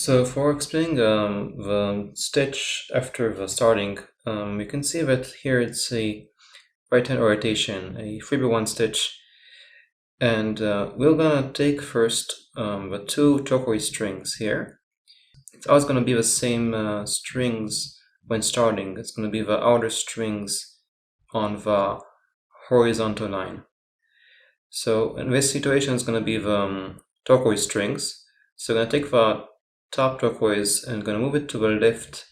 So for explaining the stitch after the starting, you can see that here it's a right-hand orientation, a 3x1 stitch, and we're gonna take first the two turquoise strings here. It's always gonna be the same strings when starting. It's gonna be the outer strings on the horizontal line. So in this situation, it's gonna be the turquoise strings. So I'm gonna take the top turquoise and gonna move it to the left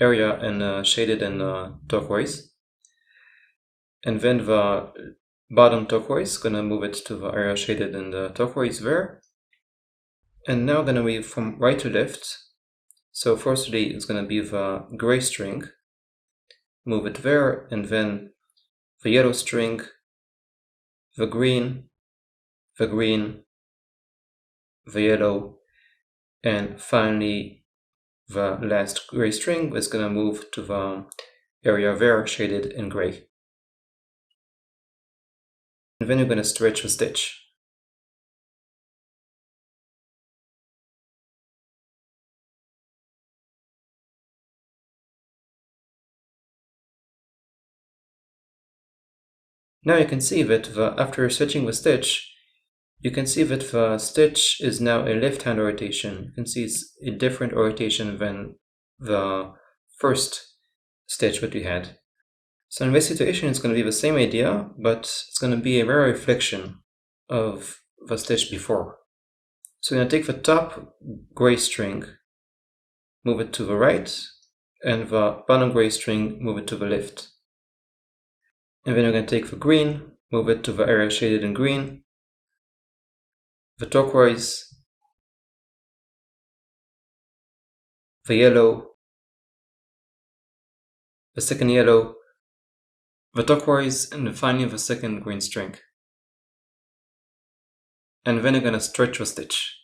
area and shade it in turquoise. And then the bottom turquoise, gonna move it to the area shaded in the turquoise there. And now gonna be from right to left. So firstly, it's gonna be the gray string, move it there, and then the yellow string, the green, the green, the yellow, and finally the last gray string is going to move to the area there shaded in gray. And then you're going to stretch the stitch. Now you can see that after stretching the stitch, you can see that the stitch is now a left-hand orientation. You can see it's a different orientation than the first stitch that we had. So in this situation, it's going to be the same idea, but it's going to be a mirror reflection of the stitch before. So I'm going to take the top gray string, move it to the right, and the bottom gray string, move it to the left. And then we're going to take the green, move it to the area shaded in green, the turquoise, the yellow, the second yellow, the turquoise, and then finally the second green string. And then you're going to stretch the stitch.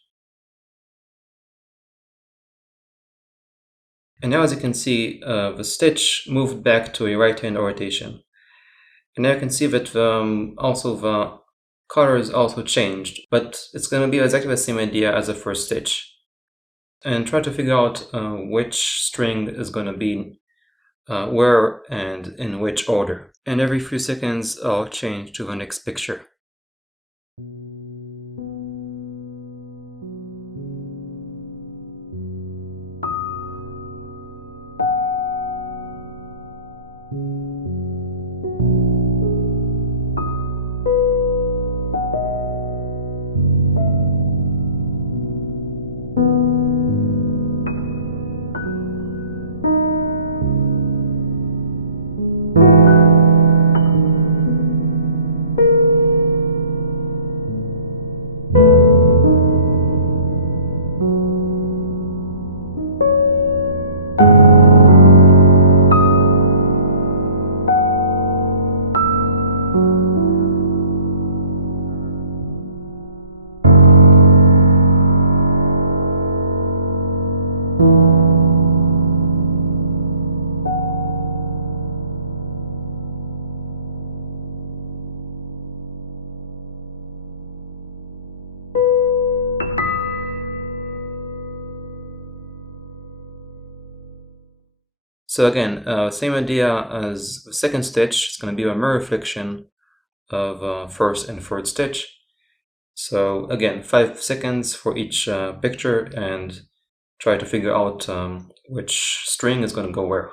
And now as you can see, the stitch moved back to a right-hand orientation. And now you can see that also the colors also changed, but it's going to be exactly the same idea as the first stitch. And try to figure out which string is going to be where and in which order. And every few seconds I'll change to the next picture. So again, same idea as the second stitch. It's going to be a mirror reflection of first and third stitch. So again, 5 seconds for each picture and try to figure out which string is going to go where.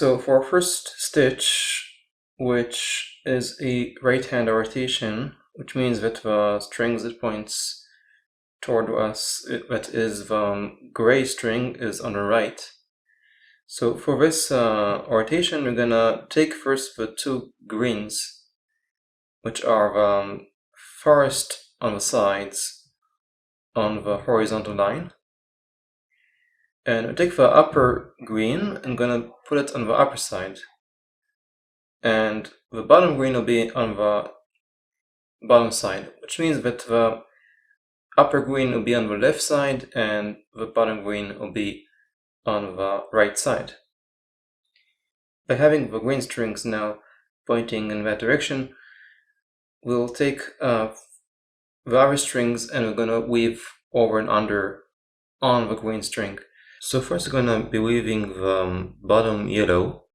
So for our first stitch, which is a right-hand rotation, which means that the strings that points toward us, that is the gray string, is on the right. So for this rotation, we're gonna take first the two greens, which are the farthest on the sides on the horizontal line. And we take the upper green and gonna put it on the upper side. And the bottom green will be on the bottom side, which means that the upper green will be on the left side and the bottom green will be on the right side. By having the green strings now pointing in that direction, we'll take the other strings and we're gonna weave over and under on the green string. So first we're gonna be weaving the bottom yellow.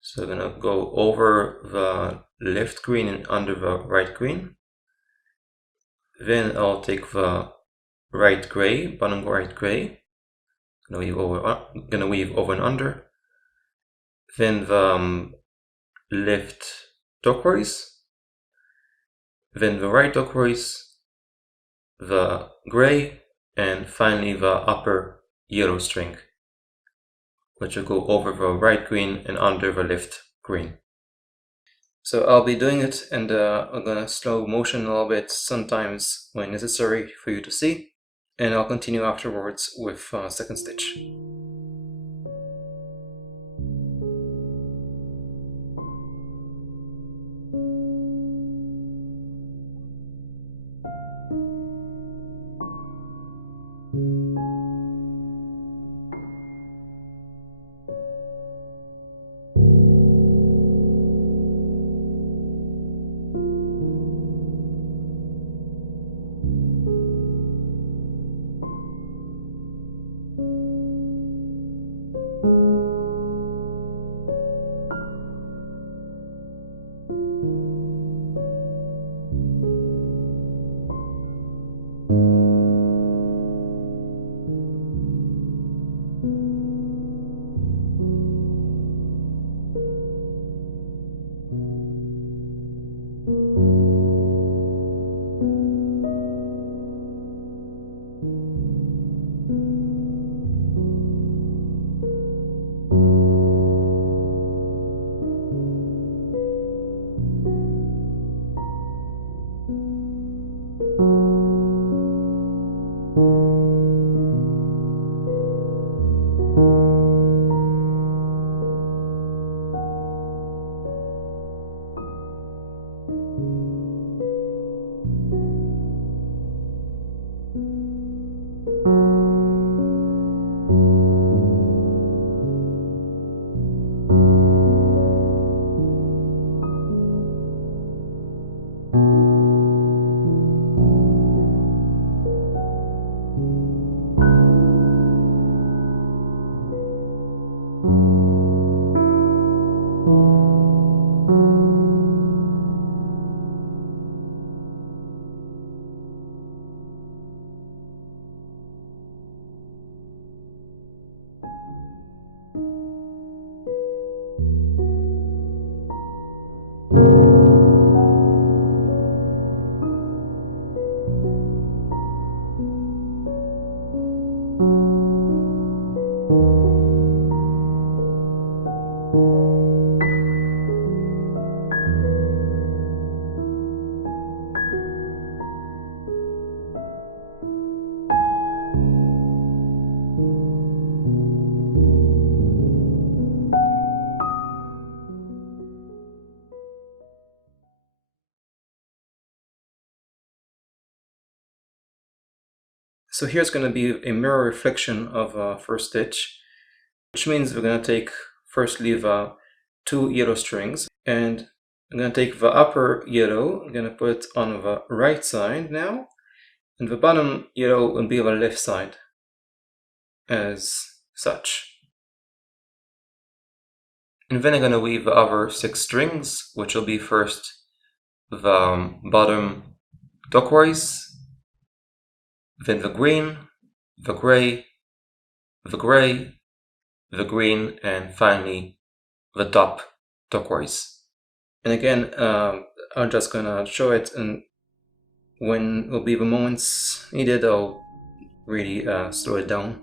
So we're gonna go over the left green and under the right green. Then I'll take the right gray, bottom right gray. Gonna weave over and under. Then the left turquoise. Then the right turquoise, the gray, and finally the upper yellow string, which will go over the right green and under the left green. So I'll be doing it, and I'm gonna slow motion a little bit sometimes when necessary for you to see, and I'll continue afterwards with second stitch. So here's going to be a mirror reflection of first stitch, which means we're going to take firstly the two yellow strings, and I'm going to take the upper yellow, I'm going to put it on the right side now, and the bottom yellow will be on the left side, as such. And then I'm going to weave the other 6 strings, which will be first the bottom turquoise, then the green, the gray, the gray, the green, and finally the top turquoise. And again, I'm just gonna show it, and when will be the moments needed, I'll really slow it down.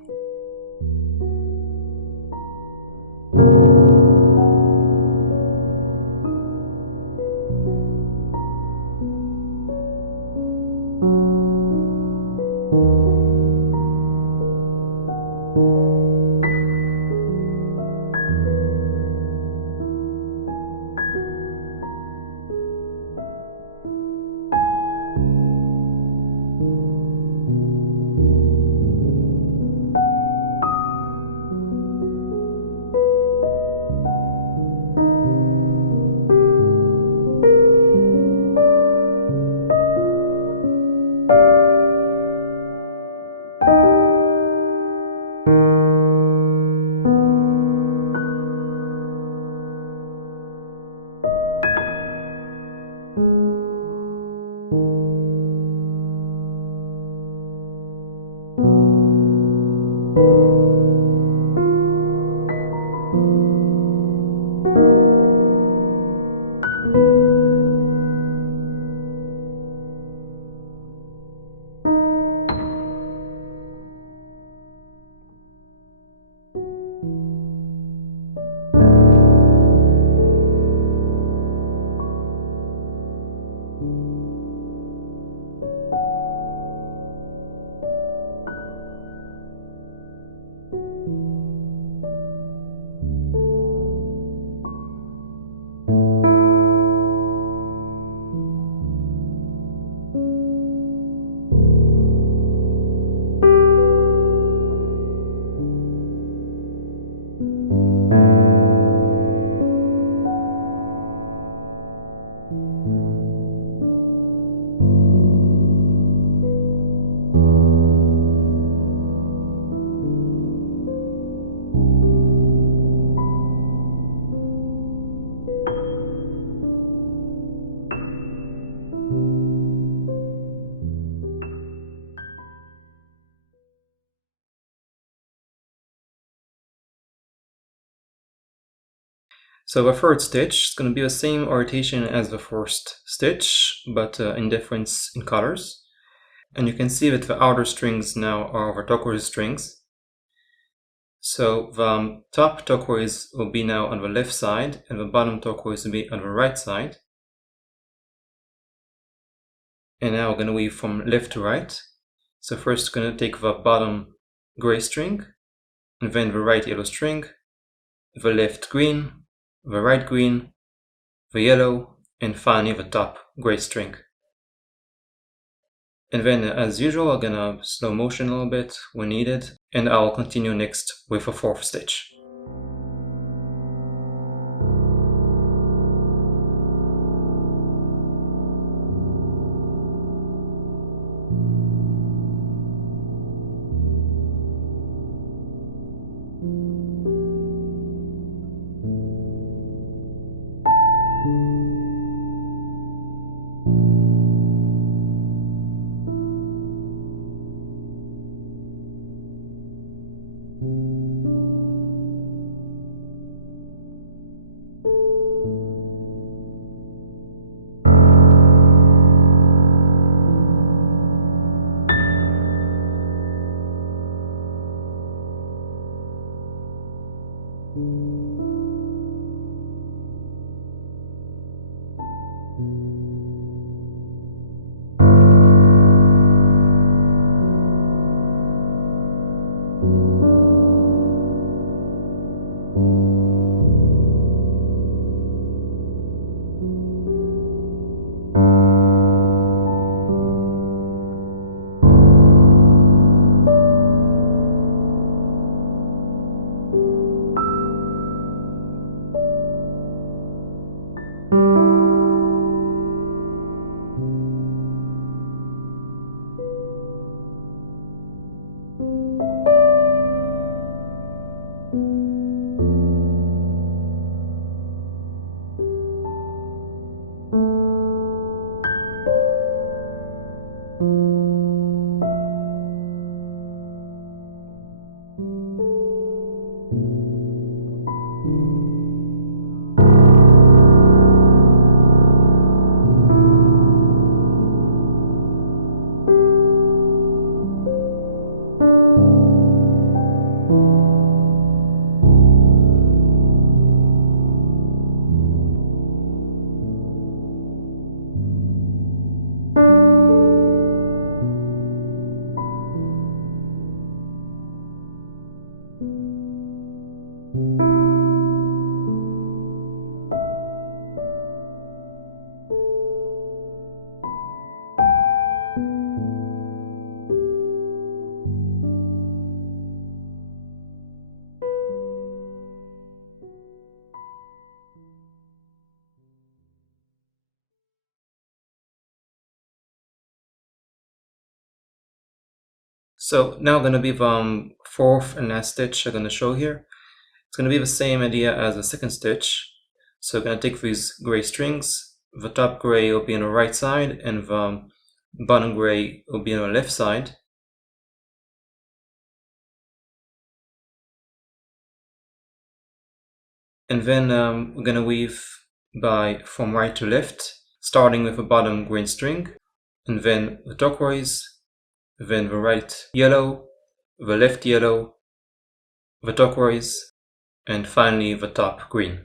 So the third stitch is going to be the same orientation as the first stitch, but in difference in colors. And you can see that the outer strings now are the turquoise strings. So the top turquoise will be now on the left side, and the bottom turquoise will be on the right side. And now we're going to weave from left to right. So first we're going to take the bottom gray string, and then the right yellow string, the left green, the right green, the yellow, and finally the top gray string. And then, as usual, I'm gonna slow motion a little bit when needed, and I'll continue next with a fourth stitch. So now going to be the fourth and last stitch I'm going to show here. It's going to be the same idea as the second stitch. So I'm going to take these gray strings. The top gray will be on the right side and the bottom gray will be on the left side. And then we're going to weave from right to left, starting with the bottom green string, and then the turquoise, then the right yellow, the left yellow, the turquoise, and finally the top green.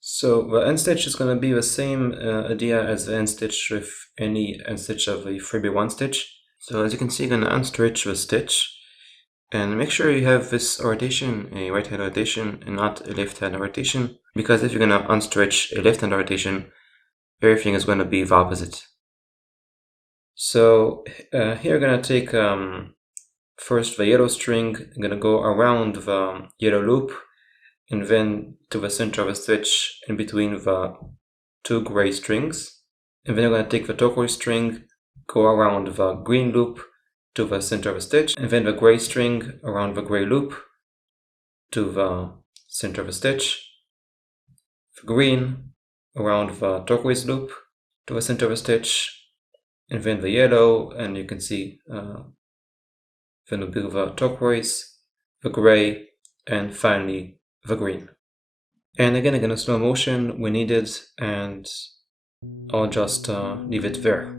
So the end stitch is going to be the same idea as the end stitch with any end stitch of the 3B1 stitch. So as you can see, you're going to unstitch the stitch and make sure you have this rotation, a right hand rotation and not a left hand rotation, because if you're going to unstitch a left hand rotation, everything is going to be the opposite. So here we're going to take first the yellow string. I'm going to go around the yellow loop and then to the center of a stitch in between the two gray strings. And then I'm going to take the turquoise string, go around the green loop to the center of a stitch, and then the gray string around the gray loop to the center of a stitch, the green around the turquoise loop to the center of a stitch, and then the yellow, and you can see then will be the turquoise, the gray, and finally the green. And again, in slow motion when needed, and I'll just leave it there.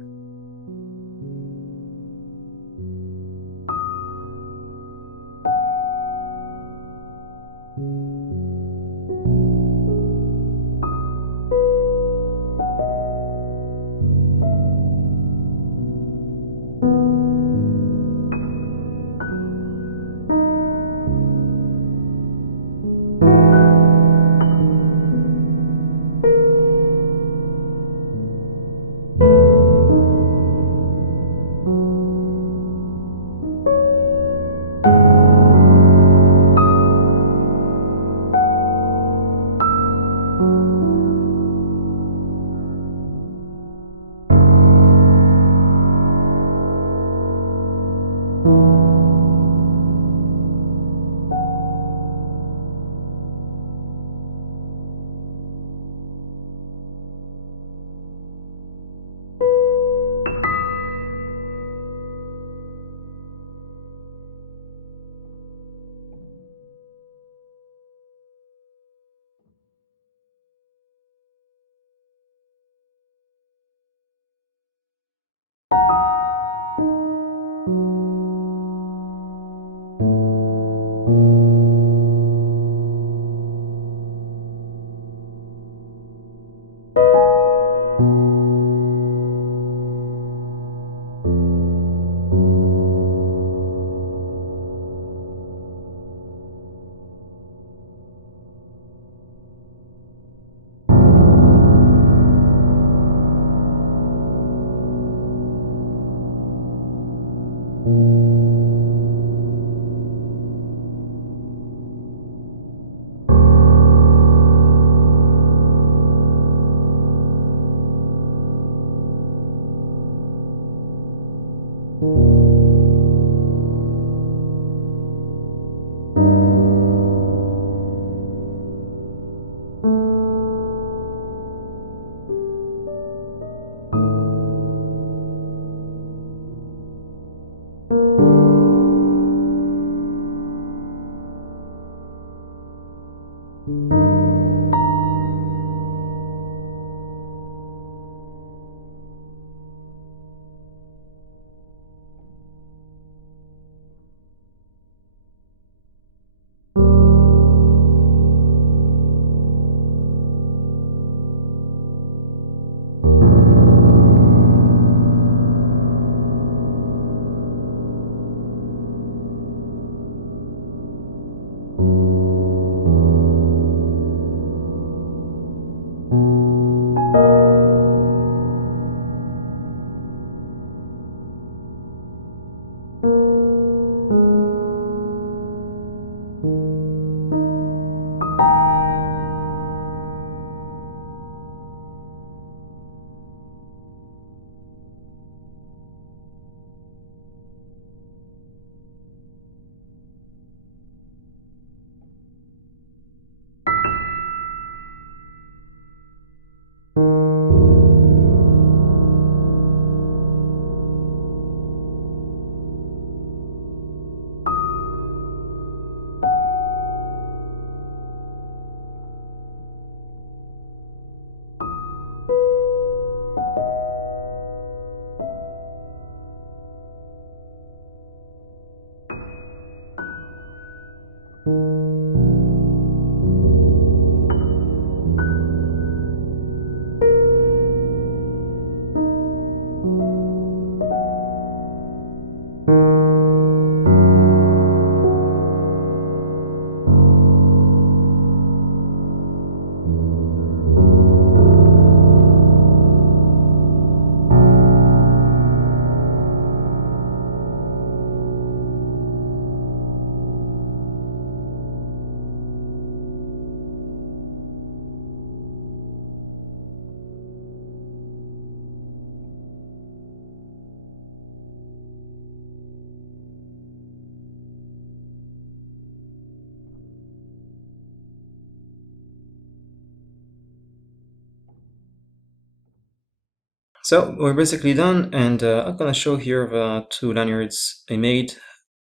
So we're basically done, and I'm gonna show here the two lanyards I made,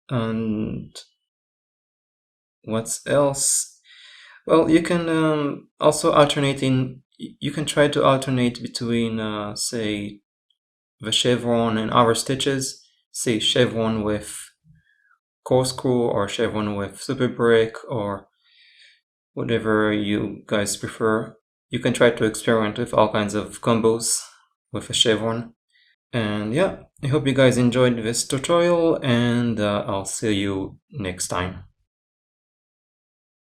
and what's else? Well, you can also you can try to alternate between, say, the chevron and our stitches, say chevron with corkscrew or chevron with super break or whatever you guys prefer. You can try to experiment with all kinds of combos with a chevron. And yeah, I hope you guys enjoyed this tutorial, and I'll see you next time.